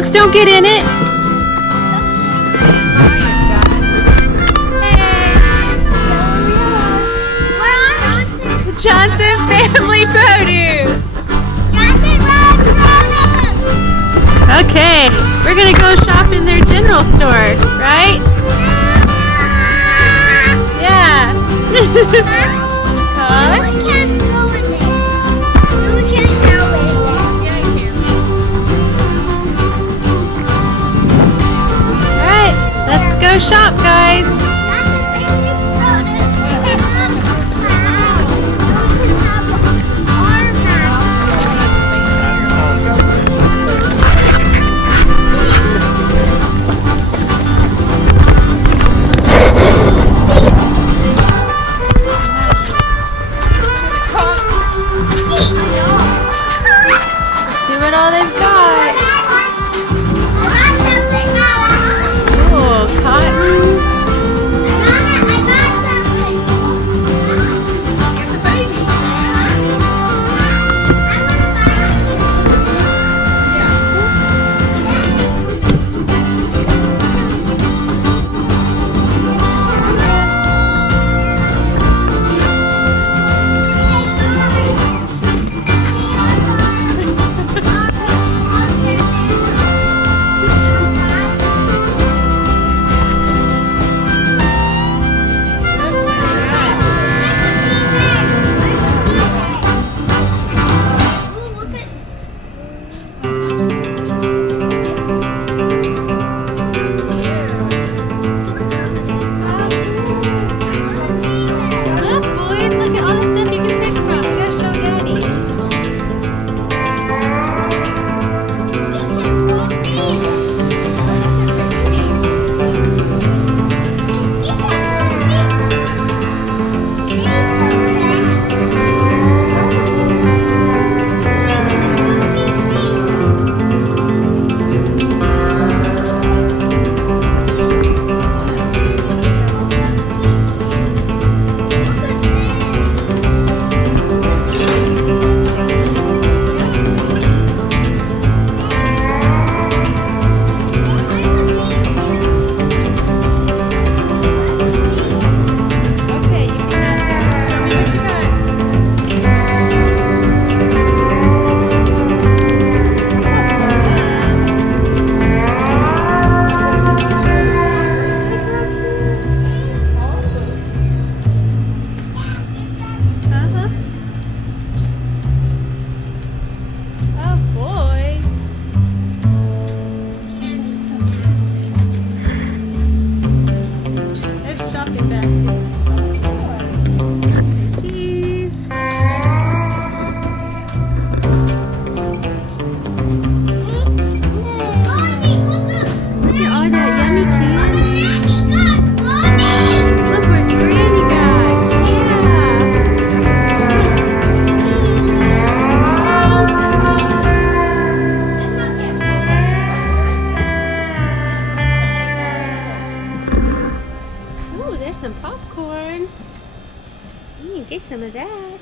Folks, don't get in it. Johnson Family Produce. Johnson Road Produce. Okay, we're gonna go shop in their general store, right? Yeah. Huh? We can't go in there. We can't go in there. Yeah, you can. Alright, let's go shop, guys. See what all they've got. Cool, cotton. Look, boys, look at all the stuff you can pick from. You gotta show Daddy. Okay, you can show me what you got. Uh-huh. Oh boy. There's shopping baskets. Cheese. Look at all that yummy candy. Look what Granny got. Yeah. Ooh, there's some popcorn. You can get some of that.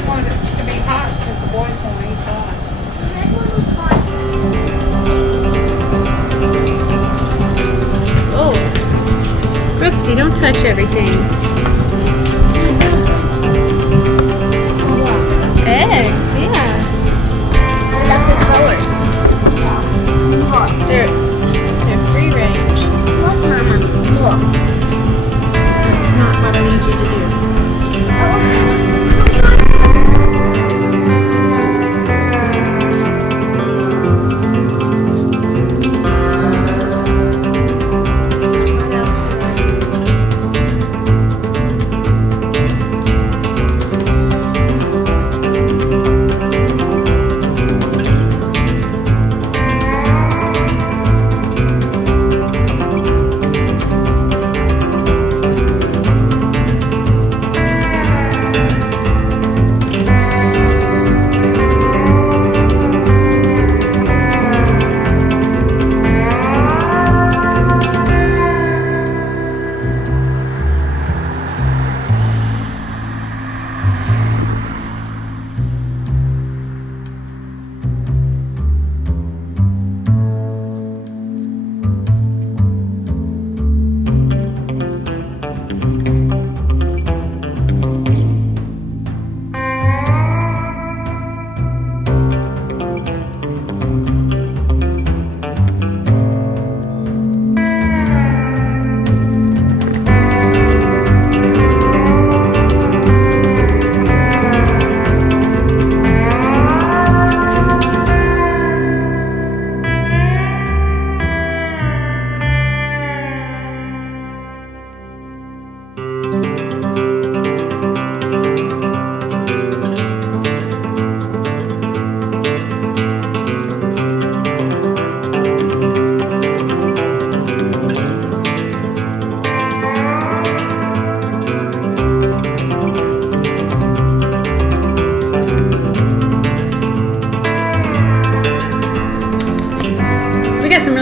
didn't want it to be hot because the boys won't eat hot. That one was hot. Oh. Brooksy, don't touch everything. Eggs, yeah. I love the colors. Look. They're free range. Look, Mama. Look. That's not what I need you to do.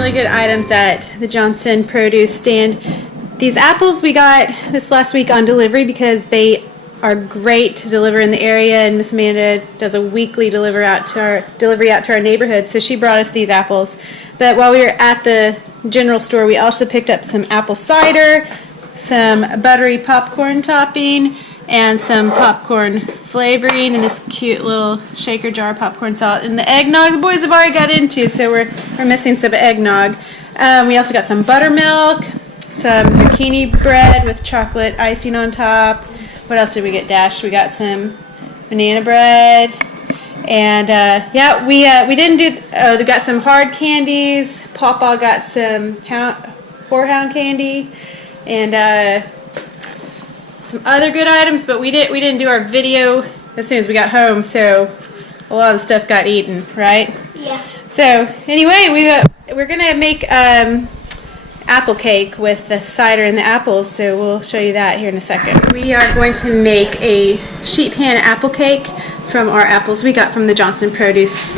Good items at the Johnson produce stand. These apples we got this last week on delivery because they are great to deliver in the area, and Miss Amanda does a weekly delivery out to our neighborhood, so she brought us these apples. But while we were at the general store, we also picked up some apple cider, some buttery popcorn topping, and some popcorn flavoring, and this cute little shaker jar popcorn salt, and the eggnog the boys have already got into, so we're missing some eggnog. We also got some buttermilk, some zucchini bread with chocolate icing on top. What else did we get, Dash? We got some banana bread, and yeah, we didn't do. Oh, they got some hard candies. Pawpaw got some horehound candy, and some other good items, but we didn't do our video as soon as we got home, so a lot of the stuff got eaten, right? Yeah. So anyway, we're gonna make apple cake with the cider and the apples, so we'll show you that here in a second. We are going to make a sheet pan apple cake from our apples we got from the Johnson produce.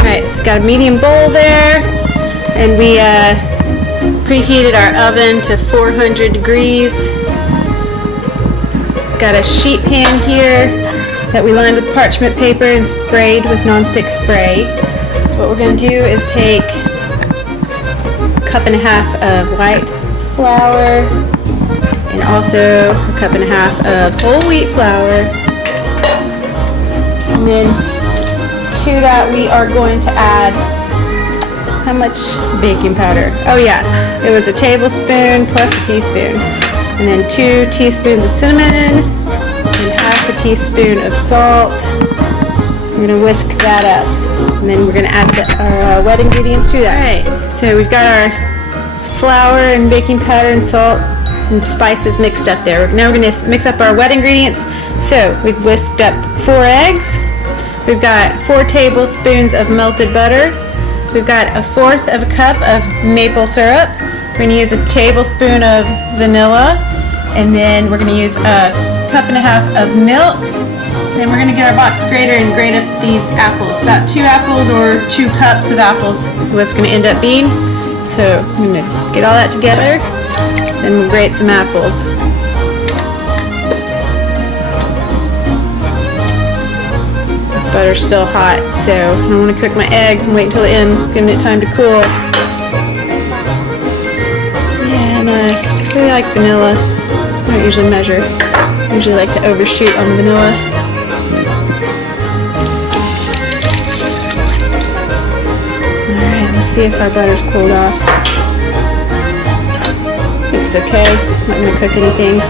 Alright, so we've got a medium bowl there, and we preheated our oven to 400 degrees. Got a sheet pan here that we lined with parchment paper and sprayed with nonstick spray. So what we're going to do is take a cup and a half of white flour and also a cup and a half of whole wheat flour. And then to that we are going to add how much baking powder? Oh yeah, it was a tablespoon plus a teaspoon. And then 2 teaspoons of cinnamon and half a teaspoon of salt. We're going to whisk that up. And then we're going to add our wet ingredients to that. Alright, so we've got our flour and baking powder and salt and spices mixed up there. Now we're going to mix up our wet ingredients. So we've whisked up 4 eggs. We've got 4 tablespoons of melted butter. We've got 1/4 of a cup of maple syrup. We're going to use a tablespoon of vanilla, and then we're going to use a cup and a half of milk. Then we're going to get our box grater and grate up these apples. About 2 apples or 2 cups of apples is what it's going to end up being. So I'm going to get all that together, then we'll grate some apples. Butter's still hot, so I don't want to cook my eggs and wait until the end, giving it time to cool. Yeah, and I really like vanilla. I don't usually measure. I usually like to overshoot on the vanilla. Alright, let's see if our butter's cooled off. I think it's okay. It's not going to cook anything.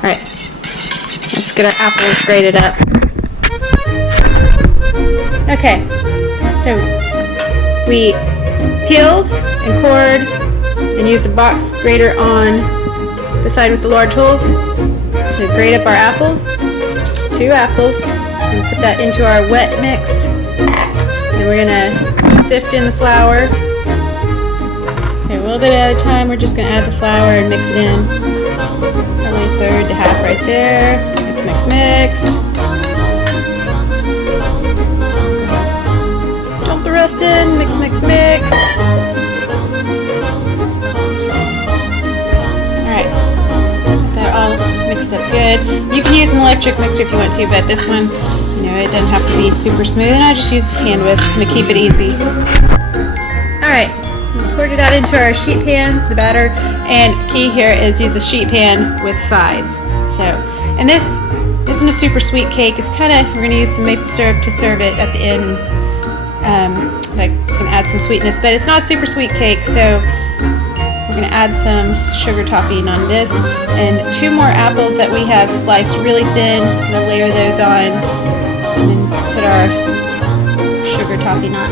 Alright, let's get our apples grated up. Okay, so we peeled and cored and used a box grater on the side with the large holes to grate up our apples. 2 apples. And put that into our wet mix. And we're gonna sift in the flour. Okay, a little bit at a time. We're just gonna add the flour and mix it in. Probably a third to half right there. Mix, mix, mix. Dump the rest in. Mix, mix, mix. Alright. Got that all mixed up good. You can use an electric mixer if you want to, but this one, you know, it doesn't have to be super smooth. And I just used hand whisk to keep it easy. Alright. Poured it out into our sheet pan, the batter, and key here is use a sheet pan with sides. So, and this isn't a super sweet cake. It's kind of, we're going to use some maple syrup to serve it at the end. Like it's going to add some sweetness, but it's not a super sweet cake. So we're going to add some sugar topping on this, and 2 more apples that we have sliced really thin. I'm going to layer those on, and then put our sugar topping on.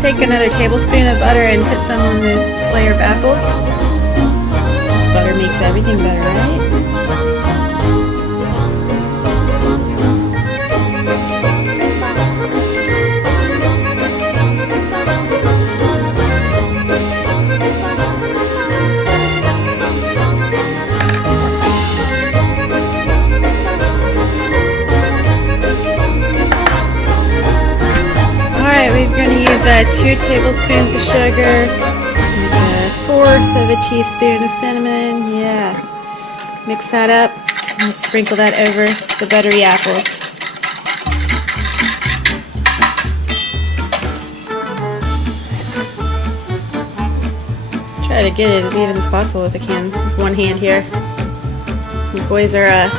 Take another tablespoon of butter and put some on this layer of apples. This butter makes everything better, right? We're going to use 2 tablespoons of sugar, like 1/4 of a teaspoon of cinnamon. Yeah, mix that up and sprinkle that over the buttery apples. Try to get it as even as possible if I can with one hand here. The boys are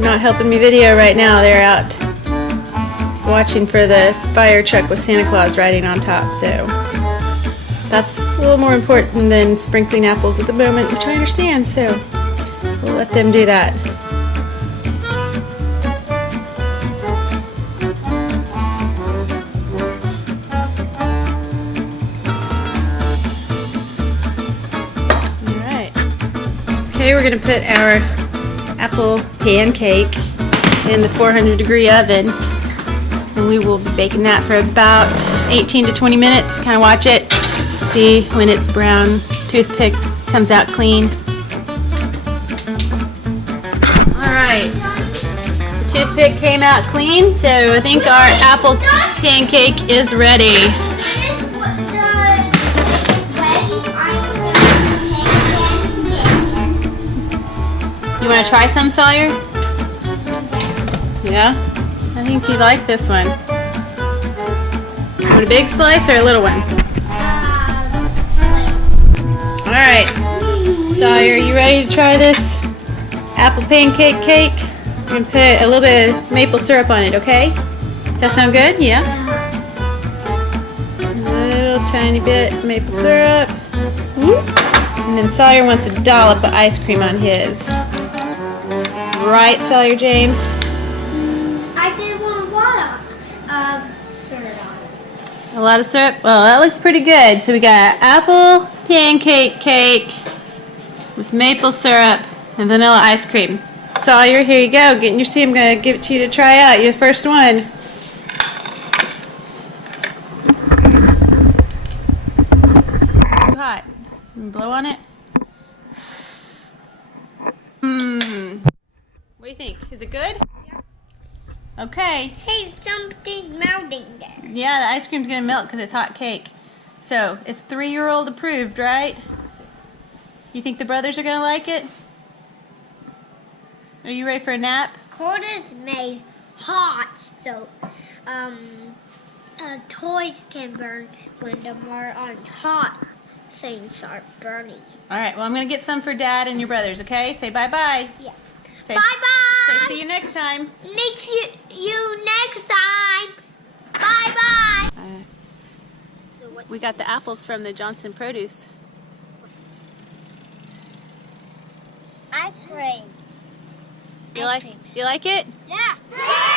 not helping me video right now. They're out watching for the fire truck with Santa Claus riding on top, so that's a little more important than sprinkling apples at the moment, which I understand, so we'll let them do that. Alright. Okay, we're going to put our apple pancake in the 400-degree oven. And we will be baking that for about 18 to 20 minutes. Kind of watch it. See when its brown toothpick comes out clean. Alright. The toothpick came out clean, so I think our apple pancake is ready. You want to try some, Sawyer? Yeah? I think you like this one. You want a big slice or a little one? Alright. Sawyer, are you ready to try this apple pancake cake? We're going to put a little bit of maple syrup on it, okay? Does that sound good? Yeah? A little tiny bit of maple syrup. And then Sawyer wants a dollop of ice cream on his. Right, Sawyer James? A lot of syrup? Well, that looks pretty good. So we got apple pancake cake with maple syrup and vanilla ice cream. Sawyer, here you go. Get in your seat. I'm going to give it to you to try out. You're the first one. Too hot. Blow on it. What do you think? Is it good? Okay. Hey, something's melting there. Yeah, the ice cream's going to melt because it's hot cake. So, it's 3-year-old approved, right? You think the brothers are going to like it? Are you ready for a nap? Cold is made hot, so toys can burn when the more on hot things are burning. Alright, well I'm going to get some for Dad and your brothers, okay? Say bye-bye. Yeah. Say, Bye-bye. say see you next time. You next time. Bye-bye. We got the apples from the Johnson Produce. Ice cream. You like it? Yeah.